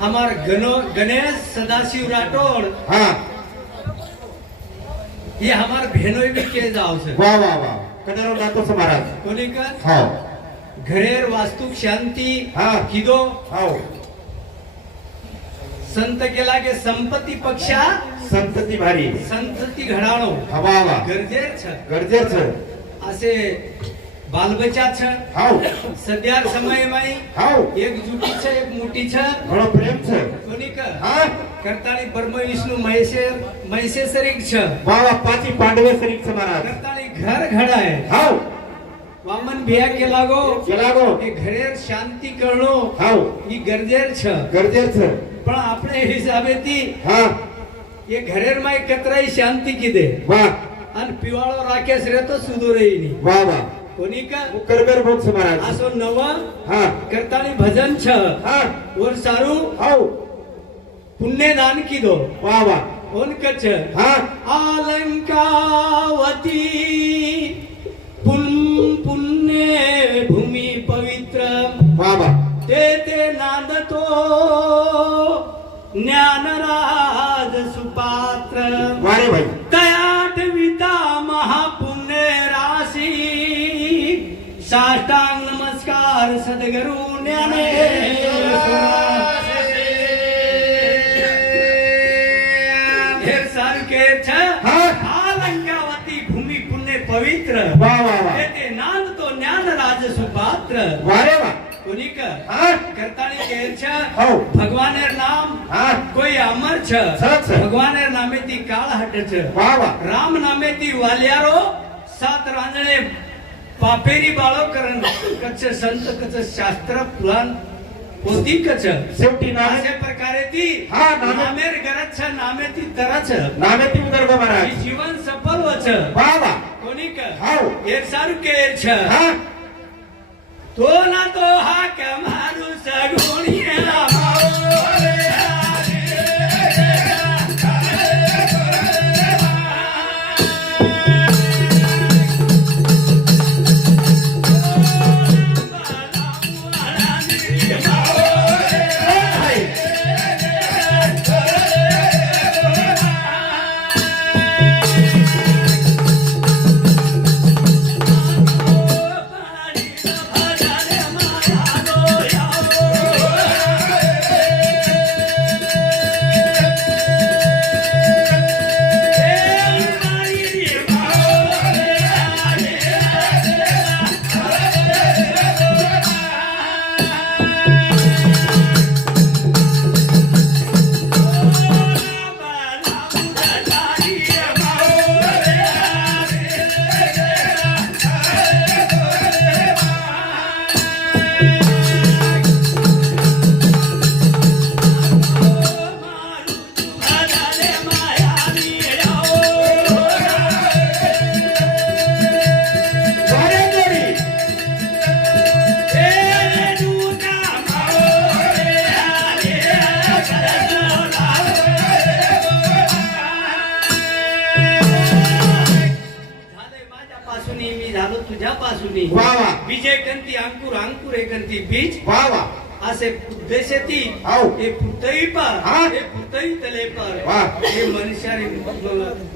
हमार गनो गणेश सदाशिव राठौड़ हा। ये हमार भेनोय भी के जाव से। वा वा वा कदर नातोस महाराज। कोणी का? हो। घरेर वास्तुक शांती हा. किदो? हो संत केला के संपत्ती पक्षा संतती भारी। संतती घडाणो। हा वा वा गरजेर छ। गरजेचं असे बालबच्चा छ। हाव। सध्या समय माई। हाव। एक जुटी छ एक मोठी छ। घणो प्रेम छ। कोणी का? हा? करताळी ब्रह्म विष्णू महेशेर महेशेश्वरी छ। वा पाची पांडवे सरीच महाराज। करताळी घर घडाय हाव। वामन भिया केला गो गेला गो हे घरेर शांती करणो हाव। ही गरजेर छ। गरजेचं पण आपणे हिसाबे ती हा। ये घरेर माय कतराई शांती किदे। वा। आणि पिवाळो राकेश रे तो सुदोरेनी वा वा। कोणी का? करगर बोक्स महाराज. असो नव हा. भजन छ. हा. वर सारू? हाव पुण्य दान किदो वा वा. ओन कच हा. अलंकावती पुन पुण्य भूमी पवित्र. वा वा. ते ते नांदतो ज्ञानराज सुपात्र. वारे भाई. तयाठविता साष्टांग नमस्कार सद्गुरु सारखे अलंगावती भूमी पुण्य पवित्र. ते नांद तो ज्ञान राज सुपात्र. कोणी करताने केल छ? भगवान नाम? कोई अमर छ? भगवान नामे ती काळ हट राम नामे ती वाल्यारो? सात रांजणे पापेरी बाळव करण कच संत कच शास्त्र पुराण होती कच शेवटी अशा प्रकारे ती हा नामेर गरज नामे ती तरच नामे ती उदर्भ महाराज. जीवन सफल वच वा. कोणी क हाव. हे सारखे छ. तो ना तो हा क माणूस गुणिया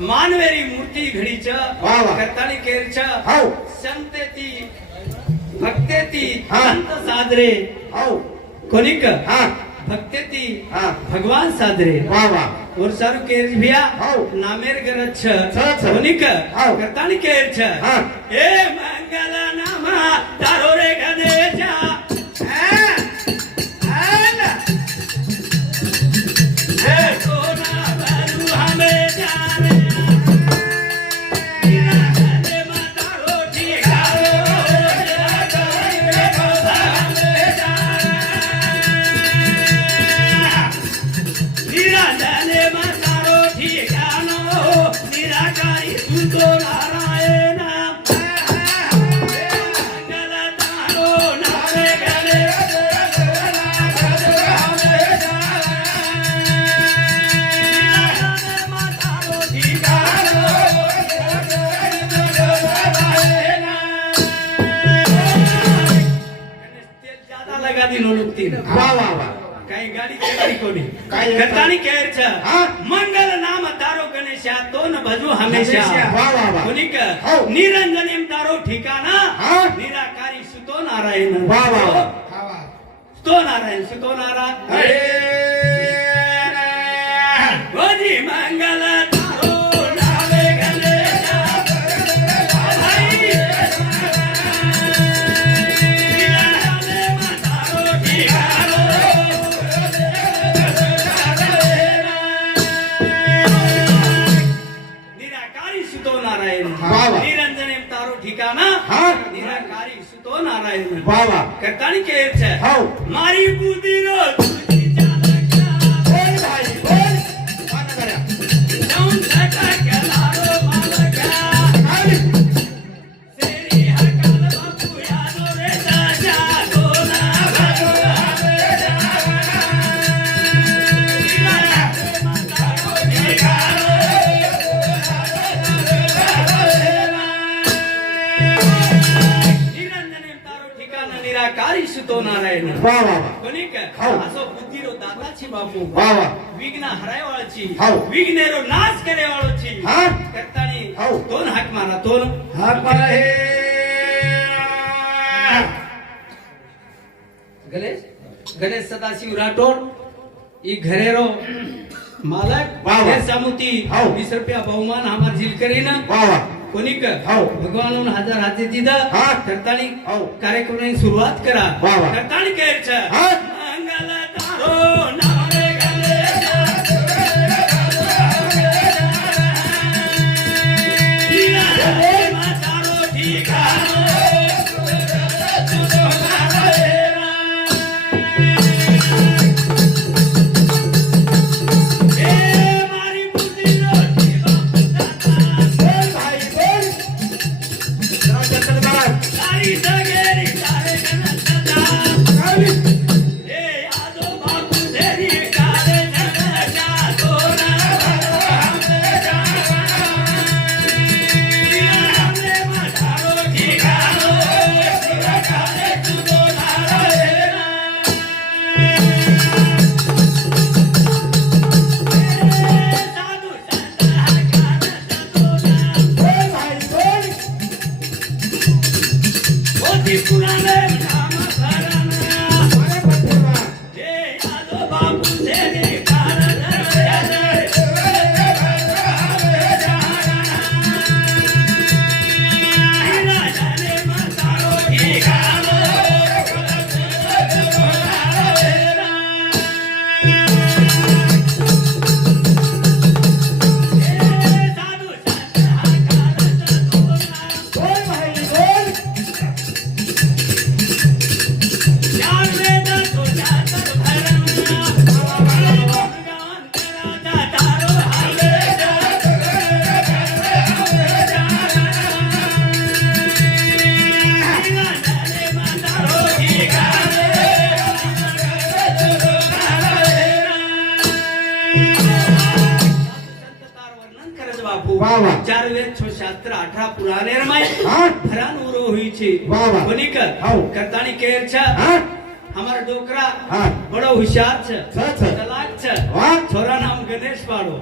मानवेरी मूर्ती घडीच वा. करताली केरच संतेती भक्तेती. संत कोणिक हा भक्तेती भगवान सादरे वा वा और सारू केर भिया. नामेर गरज छ छ, छ. कोणिक हाव. करताली केर छ हा. ए मंगल नामा तारो रे गणेशा वा वा वा काही गाडी केली कोणी काय हा? मंगल नाम तारो गणेशा तो न भजू हमेशा. वा, वा, वा. कोणी क हो. निरंजनीम तारो ठिकाणा हा? निराकारी सुतो नारायण वा वा हो? वा सुतो नारायण सुतो नारायण गोजी मंगल કરતાની કેર છે હાઉ. મારી બુદ્ધિ રો वा वा वा कोणी काय हाव. असो बुद्धीरो दाताची बापू वा वा विघ्न हरायवाळची हाव. विघ्नेरो नाश करेवाळची हा? करतानी हाव. दोन हाक मारा दोन हाक मारा हे गणेश गणेश सदाशिव राठोड ई घरेरो मालक वा वा. हे सामुती हाव. वीस रुपया बहुमान हमार झिलकरीन वा वा कोणी कर हाव. भगवान हजार हाती दिदा हा. करतानी हाव. कार्यक्रमाची सुरुवात करा. करतानी केर કથા પુરાણેરમાં ભરાન ઉરો હોય છે બનીકર કરતાની કેર છે અમારા ડોકરા બડો હોશિયાર છે ચલાક છે છોરા નામ ગણેશ પાડો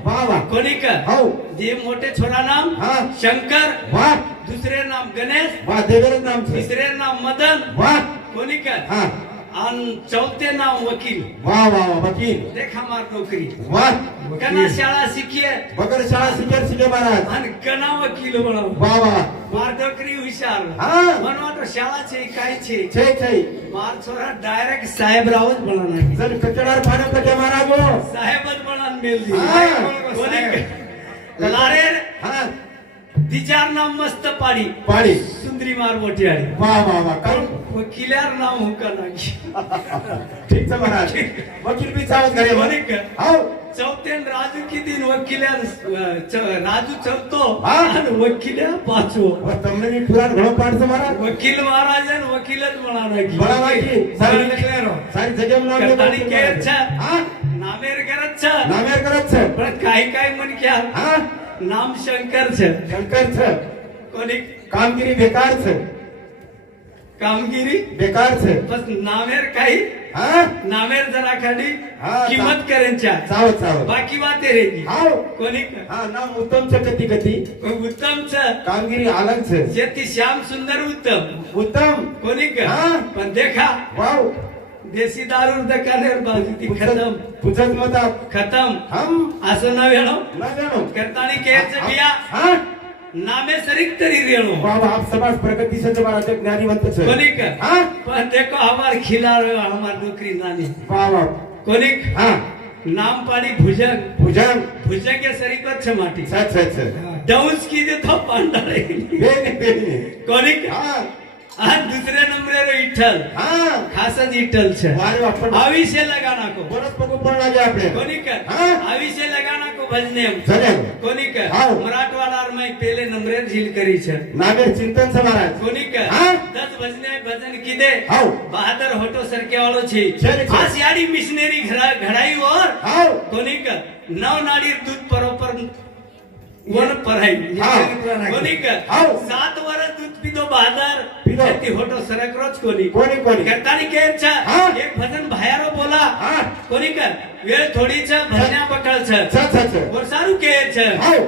કોનીકર જે મોટે છોરા નામ શંકર દુસરે નામ ગણેશ નામ તીસરે નામ મદન કોનીકર आणि चौथे नाव वकील. वा वा वा वकील. देखा मार नोकरी. वा गणा शाळा शिकिये बगर शाळा शिकिये शिके महाराज. आणि गणा वकील बनाओ वा वा. मार नौकरी हुशार. हां. मनवा तो शाळा छे काय छे. छे छे. मार छोरा डायरेक्ट साहेब रावच बनाना जर कचडार फाडो कटे महाराज साहेबच बनान मेली हां. कोणी लारे तिच्यावर नाव मस्त पाणी पाणी सुंदरी मार मोठी आली. वा वा वा. कारण वकिल्यावर नाव हुका नाही ठीक वकील बी म्हणे हो. राजू किती वकिल्या राजू चौथो आणि वकिल्या पाचो तमने मी घडो पाडतो मला वकील महाराजन वकीलच म्हणा नाही म्हणा नाही सारी सारी जगम नामेर करतचा नामेर पण काही काही म्हण क्या हा. नाम शंकर छे शंकर छे कोणी? कामगिरी बेकार छे कामगिरी? बेकार छे बस नामेर काही? हा? नामेर जरा खाली. हा, करेन चा चाव चाव बाकी वाते रेगी. हाव. कोणी? हा नाम उत्तम छ कति कती उत्तम छे कामगिरी आलंग छे जेती श्याम सुंदर उत्तम. उत्तम. कोणी हा. पण देखा. वाव. देशी दारू दकानेर बाजू ती खतम. तुझंच मत. खतम. हम? असं न? वेळो ना? जाणो करतानी केचं बिया हा? नामे सरिक तरी रेणो. बाबा आप समाज प्रगति से तुम्हारा ज्ञानीवंत छे कोणी का हा? पण देखो हमार खिलाड़ हमार नौकरी नानी बाबा. कोणी हा? नाम पाडी भुजंग. भुजंग. भुजंग के सरिकत छ माटी. सच सच सच. डाऊस की दे पांढरे बेने बेने कोणी हा? आणि दुसऱ्या नंबरेवर विठ्ठल हा. खासच विठ्ठल छे हमारे बापन भविष्य लगाना को बरस पको पड़ना जाए अपने कोनी कर? भविष्य लगाना को भजने हम चले कोनी कर? मराठवाड़ा और मैं पहले झील करी छे नागर चिंतन से महाराज कर? दस भजने भजन किदे? हाउ होटो सर वालो छे खास यारी मिशनरी घड़ाई और हाउ कर? नौ नाड़ी दूध परोपर वन पराई हाव. कोणी सात वर दूध पितो बहादर पितो. ती होटो कोनी कोणी कोणी कोणी करतानी केरचा हा. एक भजन भायारो बोला हा. कोणी कर वेळ थोडीच भजन्या छ, पकळच छ, छ. वर सारू केरच हाव.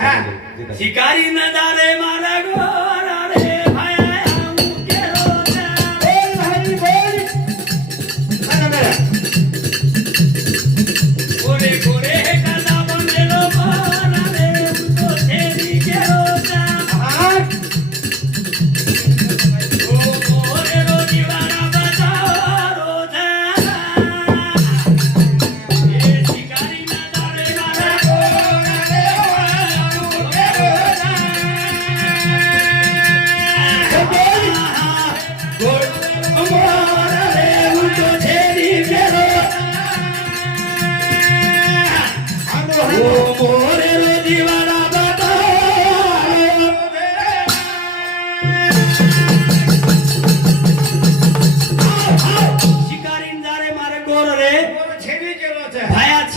हा. शिकारी नजारे मारा गोरारे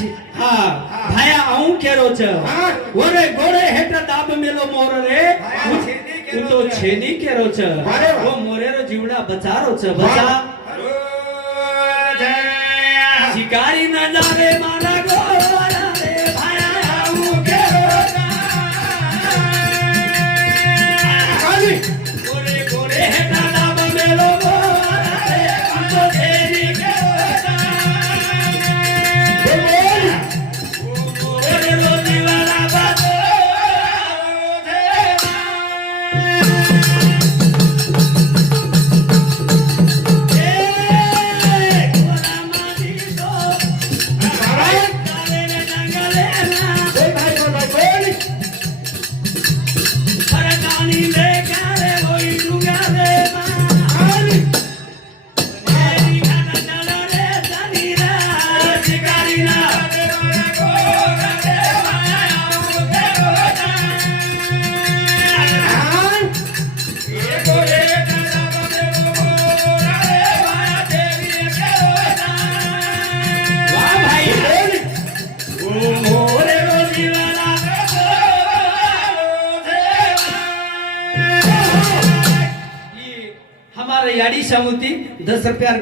છે. હા. ભાયા હું કેરો છે. ઓરે ગોરે હેઠ દાબ મેલો મોર રે. હું- તો છે. છેદી કેરો છે. ઓ મોરેરો જીવડા બચારો છે બચા. શિકારી નજારે મારા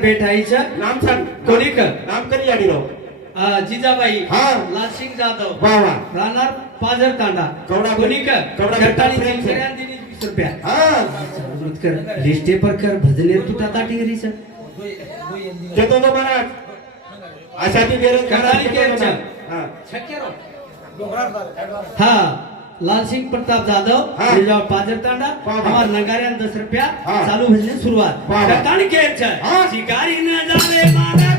दस रुपयार भेट आहे छ नाम सांग कोणी कर नाम करी याडी राव जिजाबाई हा. लासिंग जाधव वा वा. राहणार पाझर तांडा कवडा- कोणी कर कवडा. जिंकऱ्यान दिली वीस रुपया हा. मत कर. लिस्टे पर कर. भजने तू महाराज अशा ती बेरोजगार केरच्या. हा. हा. लाल सिंह प्रताप जाधव. जिजाऊ पाझर तांडा. हमार नगाऱ्यान दस रुपया. चालू भजने हा. शिकारी न जावे मारा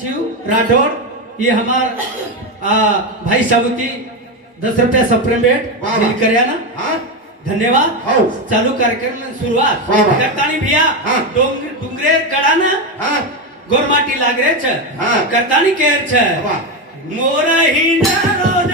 शिव राठौर ये हमार आ, भाई साहब की दस रुपया सप्रेम भेट करना धन्यवाद। चालू कार्यक्रम सुरुवात करतानी भैया डुंगरे कड़ा ना? गोरमाटी लागरे छ। करतानी केर छ। मोरा ही ना रोज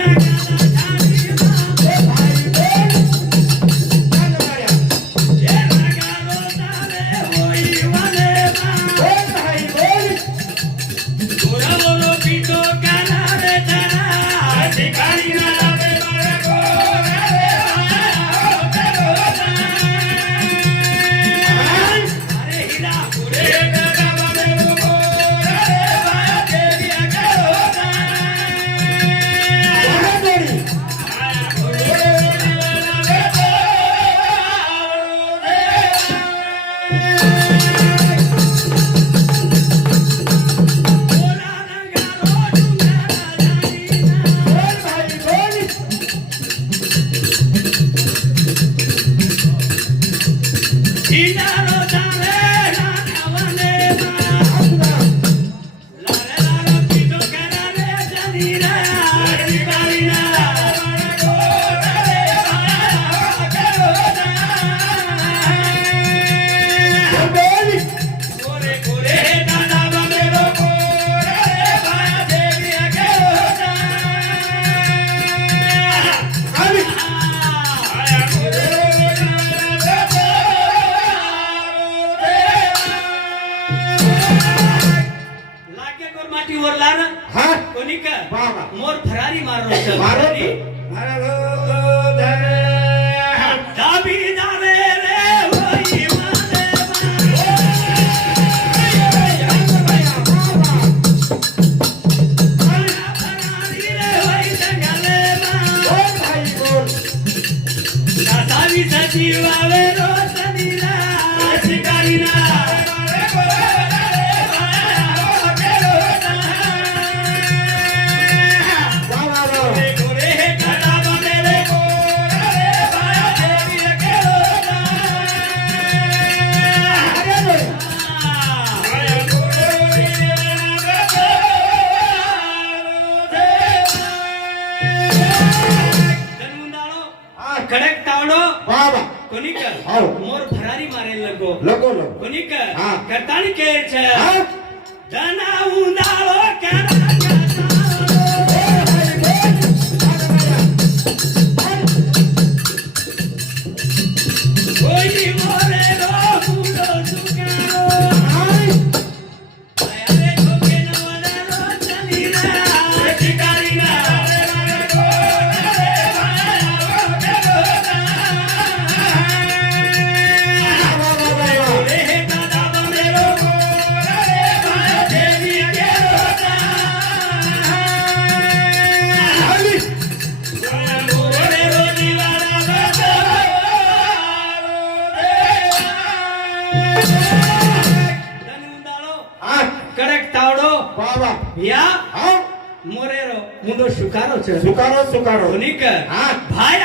છે. સુકારો સુકારો. ધોનિક હા. ભાઈ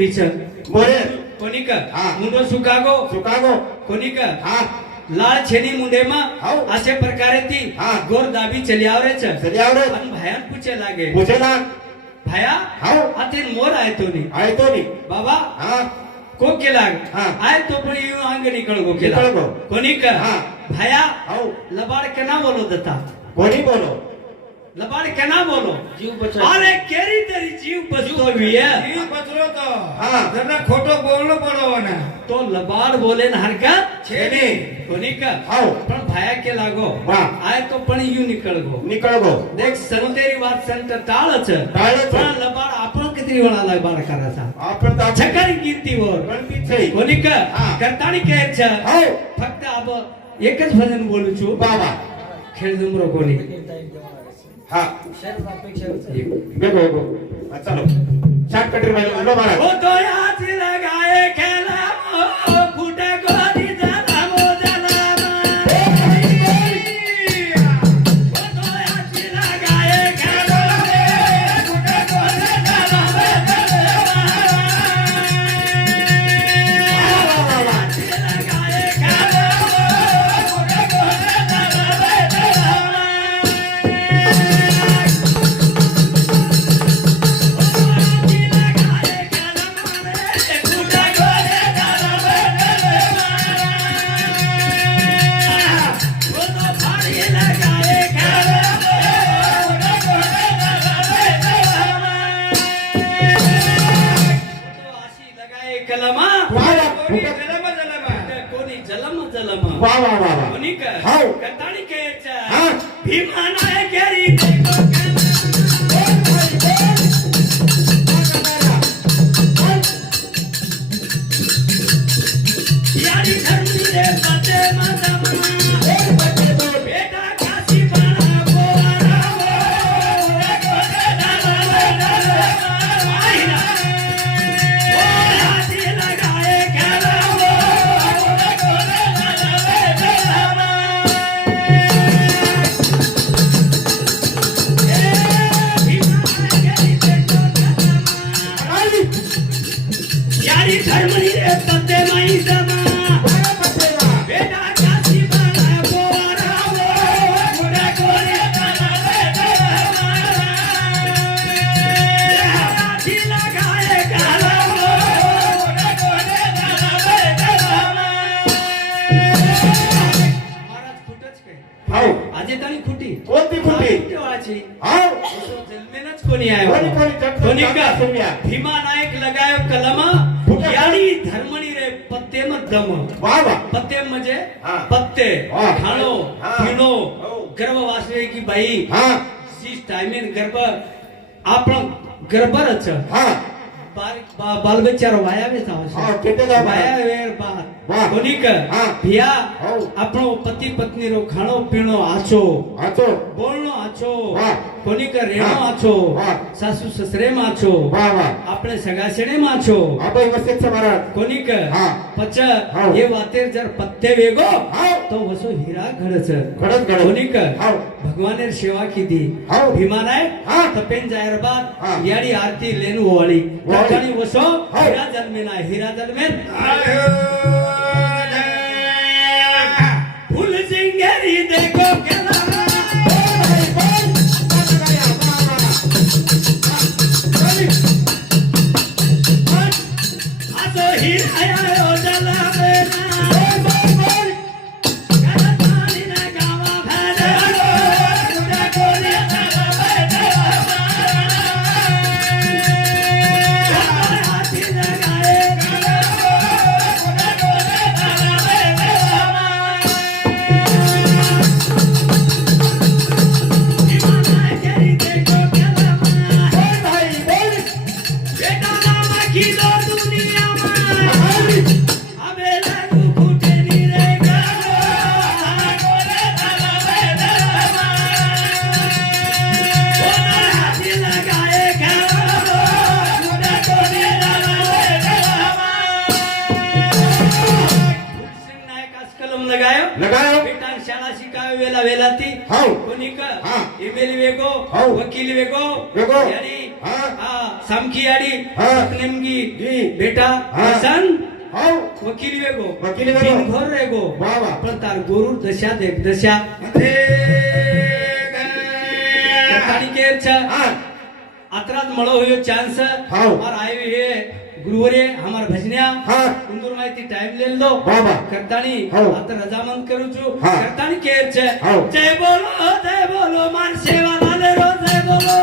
विचार. बरे. कोनिका हा. मुंडो सुकागो? चुकागो कोनिका हा. लाल छेनी मुंडे हाव. असे प्रकारे ती हा. गोर दाबी चली छ आणि सरी भयान पूछे लागे. पुछे ना भया? हाव. आते मोर आय तो नी. ऐकतो नी. बाबा हा. को केला हा. आय तो पण येऊन गो के केला. कोणी कोनिका हा. भया? हाव. लबाड केना बोलो दता कोणी बोलो? लबाड केना बोलो? जीव बचा अरे केरी ते જીવ બચતો વિય જીવ બચરો તો હા જને ખોટો બોલનો પડવાને તો લબાડ બોલે ને હરકત છે ને કોની કા આવ પણ ભાયા કે લાગો હા આય તો પણ યુ નીકળગો નીકળગો દેખ સંતેરી વાત સંત તાળ છે તાળ પણ લબાડ આપણ કેટલી વળા લબાડ કરે છે આપણ તો છકરી કીર્તિ વર પણ પીછે કોની કા કરતાણી કહે છે આવ ફક્ત આબ એક જ ભજન બોલું છું બાબા ખેડ જમરો કોની હા શેર અપેક્ષા છે બેગો બેગો कटी मध्ये कटरी मारा. पते कोणती खुटी वाची हाव जन्मेनच कोणी आहे कोणी कोणी का? भीमा नायक लगायो कलम. याडी धर्मणी रे पत्ते म दम. पत्ते म्हणजे हा. पत्ते हा. खाणो हा. पिणो हो. गर्भ वासवे की बाई. हा. जी टाइमेन गर्भ आपण गर्भरच. हा. बारीक बा- बालबच्चारो वायावेच કોનિક ભિયા આપણો પતિ પત્ની રો ખાણો પીણો આછો. આછો. બોલનો આછો. કોનિક રેણો આછો. સાસુ સસરે માં આછો આપણે સગાસેડે માં આછો આપણે વસે છે મહારાજ. કોનિક પચ એ વાતે જર પત્તે વેગો તો વસો હીરા ઘડ છે. ઘડ ઘડ. કોનિક हाव. भगवानेर सेवा हाव. भीमानाय हा. तपेन जायर बाद हा. याडी आरती लेन वळी वळी. सामकी याडी हा. बेटा हा. सन हाव वकील वेगो वकील वेगो. दिनभर रेगो वा वा. पण तार गोरू दशा देख दशा कथाणी केर छ हा आत्रात मळो होयो चान्स हाव. और आयो हे गुरुवरे हमार भजन्या हा. कुंदूर माहिती टाइम लेल दो वा वा. करताणी हाव. आता रजामंद करू छु हा. करताणी केर छ हाव. जय बोलो जय बोलो मान सेवा लाले रो जय बोलो